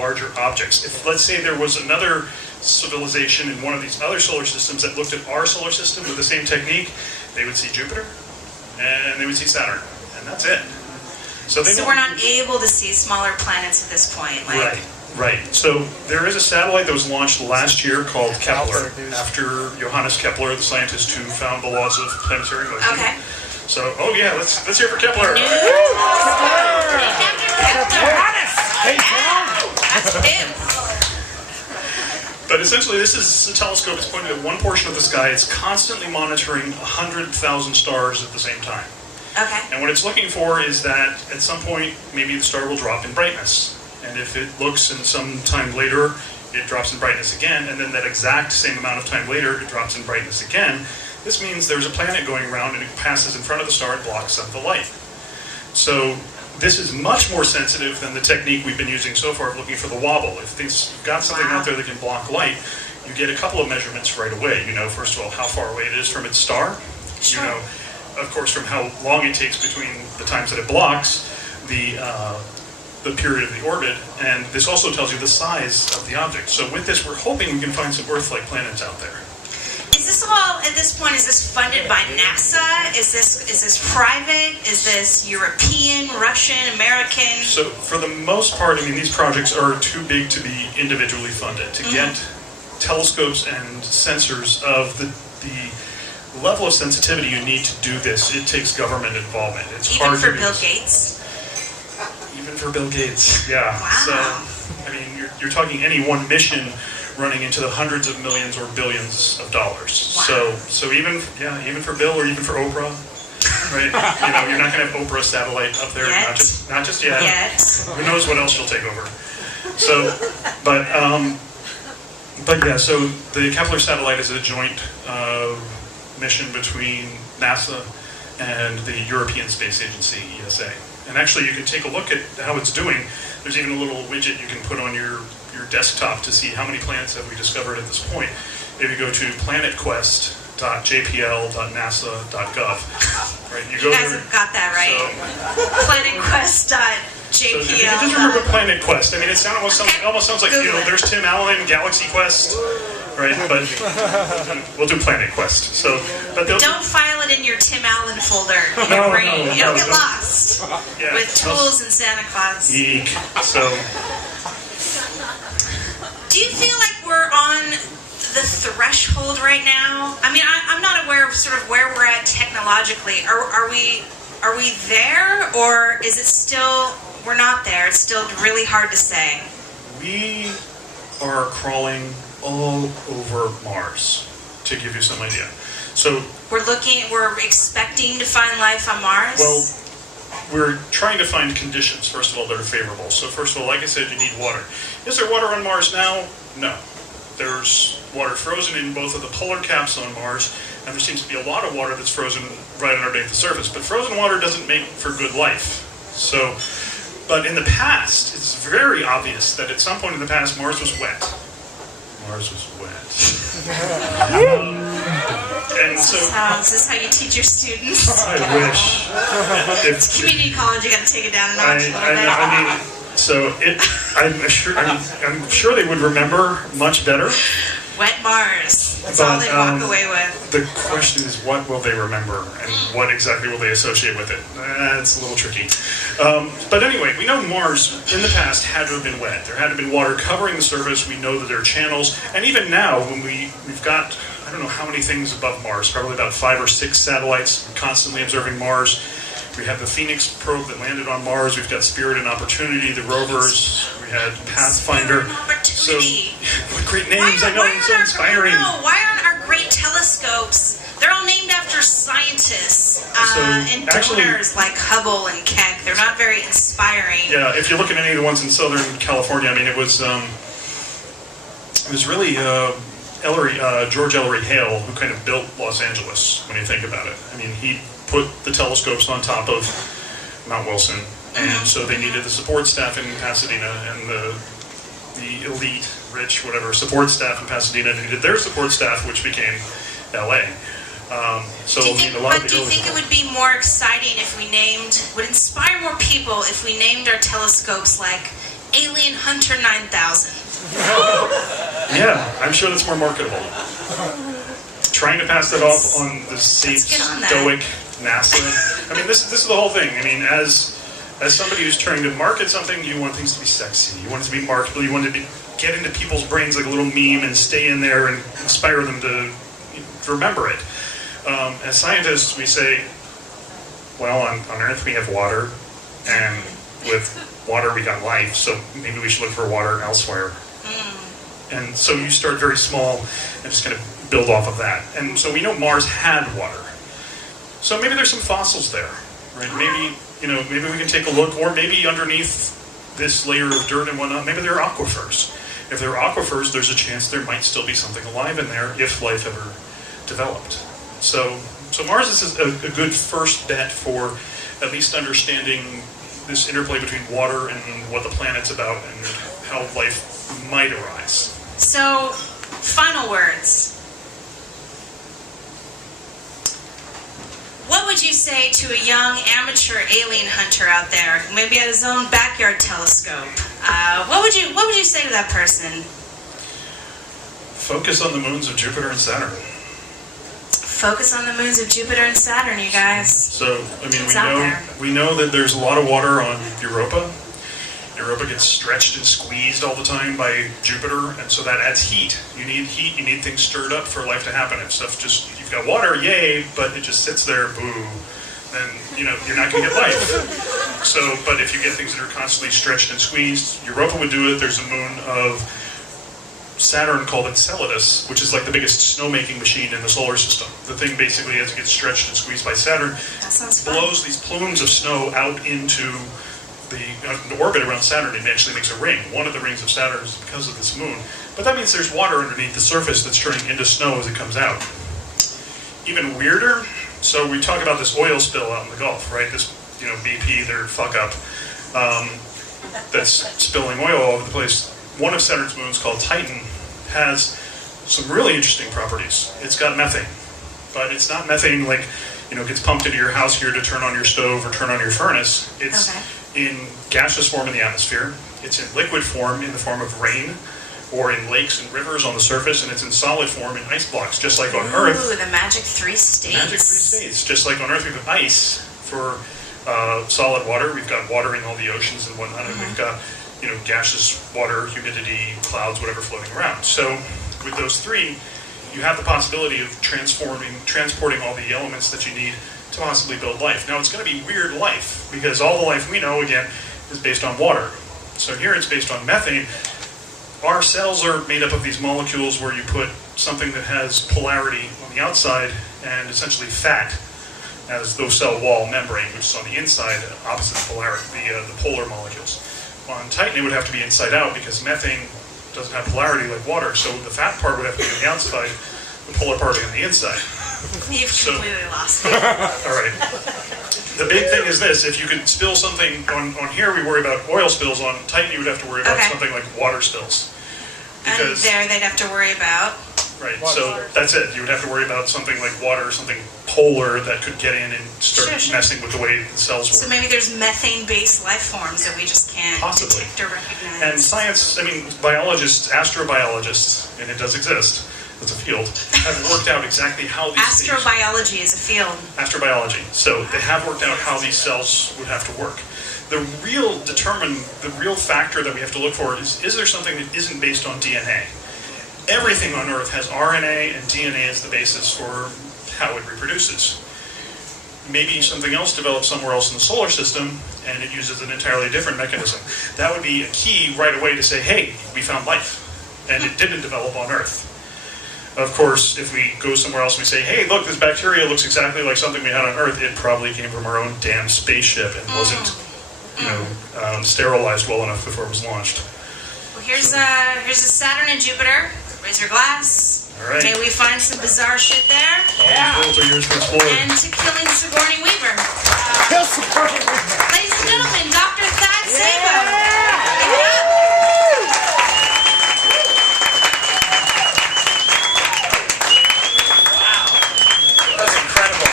larger objects. If, let's say, there was another civilization in one of these other solar systems that looked at our solar system with the same technique, they would see Jupiter, and they would see Saturn, and that's it. So we're not able to see smaller planets at this point. Like... Right. So there is a satellite that was launched last year called Kepler, after Johannes Kepler, the scientist who found the laws of planetary motion. Okay. So, oh yeah, let's hear for Kepler. That's him. But essentially, this is a telescope. It's pointed at one portion of the sky. It's constantly monitoring 100,000 stars at the same time. Okay. And what it's looking for is that at some point, maybe the star will drop in brightness. And if it looks and some time later, it drops in brightness again, and then that exact same amount of time later, it drops in brightness again, this means there's a planet going around and it passes in front of the star and blocks up the light. So this is much more sensitive than the technique we've been using so far of looking for the wobble. If you've got something out there that can block light, you get a couple of measurements right away. You know, first of all, how far away it is from its star. Sure. You know, of course, from how long it takes between the times that it blocks, the period of the orbit, and this also tells you the size of the object. So with this, we're hoping we can find some Earth-like planets out there. Is this all, at this point, is this funded by NASA? Is this private? Is this European, Russian, American? So for the most part, I mean, these projects are too big to be individually funded. To get telescopes and sensors of the level of sensitivity you need to do this, it takes government involvement. It's Even hard for to Bill Gates? Even for Bill Gates, yeah. Wow. So, I mean, you're talking any one mission running into the hundreds of millions or billions of dollars. Wow. So even for Bill or even for Oprah, right? You know, you're not going to have Oprah satellite up there, not just yet. Who knows what else she'll take over? So, but yeah. So the Kepler satellite is a joint mission between NASA and the European Space Agency, ESA. And actually, you can take a look at how it's doing. There's even a little widget you can put on your desktop to see how many planets have we discovered at this point. If you go to planetquest.jpl.nasa.gov, right? You guys have got that right. Planetquest.jpl. So if you just remember Planet Quest, I mean, it almost sounds like, you know, there's Tim Allen, Galaxy Quest, right? But we'll do Planet Quest. So, but don't file it in your Tim Allen folder in your brain. You'll get lost with tools and Santa Claus. Eek. So, do you feel like we're on the threshold right now? I mean, I'm not aware of sort of where we're at technologically. Are we there, or is it still, we're not there? It's still really hard to say. We are crawling all over Mars, to give you some idea. So we're expecting to find life on Mars? Well, we're trying to find conditions, first of all, that are favorable. So first of all, like I said, you need water. Is there water on Mars now? No. There's water frozen in both of the polar caps on Mars, and there seems to be a lot of water that's frozen right underneath the surface. But frozen water doesn't make for good life. So, but in the past, it's very obvious that at some point in the past, Mars was wet. Mars was wet. And so, is this how you teach your students? I wish. It's community college. You got to take it down a notch a little bit. I mean, so I'm sure they would remember much better. Wet Mars. That's all they walk away with. The question is, what will they remember, and what exactly will they associate with it? It's a little tricky. But anyway, we know Mars in the past had to have been wet. There had to have been water covering the surface. We know that there are channels, and even now, when we've got, I don't know how many things above Mars, probably about 5 or 6 satellites constantly observing Mars. We have the Phoenix probe that landed on Mars. We've got Spirit and Opportunity, the rovers. We had Pathfinder. So, what great names! I know, it's so inspiring. Why aren't our great telescopes? They're all named after scientists and donors like Hubble and Keck. They're not very inspiring. Yeah, if you look at any of the ones in Southern California, I mean, it was really George Ellery Hale who kind of built Los Angeles. When you think about it, I mean, he put the telescopes on top of Mount Wilson, and so they needed the support staff in Pasadena, and the elite, rich, whatever, support staff in Pasadena needed their support staff, which became LA. So do you think it would be more exciting if we would inspire more people if we named our telescopes like Alien Hunter 9000. Yeah, I'm sure that's more marketable. Trying to pass that off on the safe, stoic NASA. I mean, this is the whole thing. I mean, as somebody who's trying to market something, you want things to be sexy. You want it to be marketable. You want it to get into people's brains like a little meme and stay in there and inspire them to remember it. As scientists, we say, well, on Earth we have water, and with water we got life, so maybe we should look for water elsewhere. And so you start very small and just kind of build off of that. And so we know Mars had water. So maybe there's some fossils there, right? Maybe we can take a look, or maybe underneath this layer of dirt and whatnot, maybe there are aquifers. If there are aquifers, there's a chance there might still be something alive in there if life ever developed. So Mars is a good first bet for at least understanding this interplay between water and what the planet's about and how life might arise. So, final words. What would you say to a young amateur alien hunter out there who maybe had his own backyard telescope? What would you say to that person? Focus on the moons of Jupiter and Saturn. Focus on the moons of Jupiter and Saturn, you guys. So, I mean, we know that there's a lot of water on Europa. Europa gets stretched and squeezed all the time by Jupiter, and so that adds heat. You need heat, you need things stirred up for life to happen. If stuff you've got water, yay, but it just sits there, boo, then, you're not going to get life. So, but if you get things that are constantly stretched and squeezed, Europa would do it. There's a moon of Saturn called Enceladus, which is like the biggest snowmaking machine in the solar system. The thing basically, as it gets stretched and squeezed by Saturn, blows these plumes of snow out into the orbit around Saturn. It actually makes a ring. One of the rings of Saturn is because of this moon. But that means there's water underneath the surface that's turning into snow as it comes out. Even weirder, so we talk about this oil spill out in the Gulf, right? This, BP, their fuck up, that's spilling oil all over the place. One of Saturn's moons, called Titan, has some really interesting properties. It's got methane, but it's not methane like, gets pumped into your house here to turn on your stove or turn on your furnace. It's in gaseous form in the atmosphere. It's in liquid form in the form of rain, or in lakes and rivers on the surface, and it's in solid form in ice blocks, just like on Earth. Ooh, the magic 3 states. Magic 3 states. Just like on Earth, we've got ice for solid water. We've got water in all the oceans and whatnot, and we've got gaseous water, humidity, clouds, whatever floating around. So with those three, you have the possibility of transporting all the elements that you need to possibly build life. Now, it's going to be weird life, because all the life we know, again, is based on water. So here it's based on methane. Our cells are made up of these molecules where you put something that has polarity on the outside and essentially fat as the cell wall membrane, which is on the inside, opposite the polarity, the polar molecules. On Titan, it would have to be inside out because methane doesn't have polarity like water, so the fat part would have to be on the outside, the polar part on the inside. You've completely lost me. All right. The big thing is this: if you could spill something on here, we worry about oil spills. On Titan, you would have to worry about something like water spills. And there, they'd have to worry about. Right. So that's it. You would have to worry about something like water, or something polar that could get in and start messing with the way the cells work. So maybe there's methane-based life forms that we just can't detect or recognize. And science, biologists, astrobiologists, and it does exist, it's a field, have worked out exactly how these Astrobiology is a field. Astrobiology. So they have worked out how these cells would have to work. The real factor that we have to look for is there something that isn't based on DNA? Everything on Earth has RNA, and DNA as the basis for how it reproduces. Maybe something else developed somewhere else in the solar system, and it uses an entirely different mechanism. That would be a key right away to say, hey, we found life, and it didn't develop on Earth. Of course, if we go somewhere else and we say, hey, look, this bacteria looks exactly like something we had on Earth, it probably came from our own damn spaceship and wasn't, sterilized well enough before it was launched. Well, here's a Saturn and Jupiter. Raise your glass. All right. May we find some bizarre shit there. All these worlds are yours to explore. And to killing Sigourney Weaver.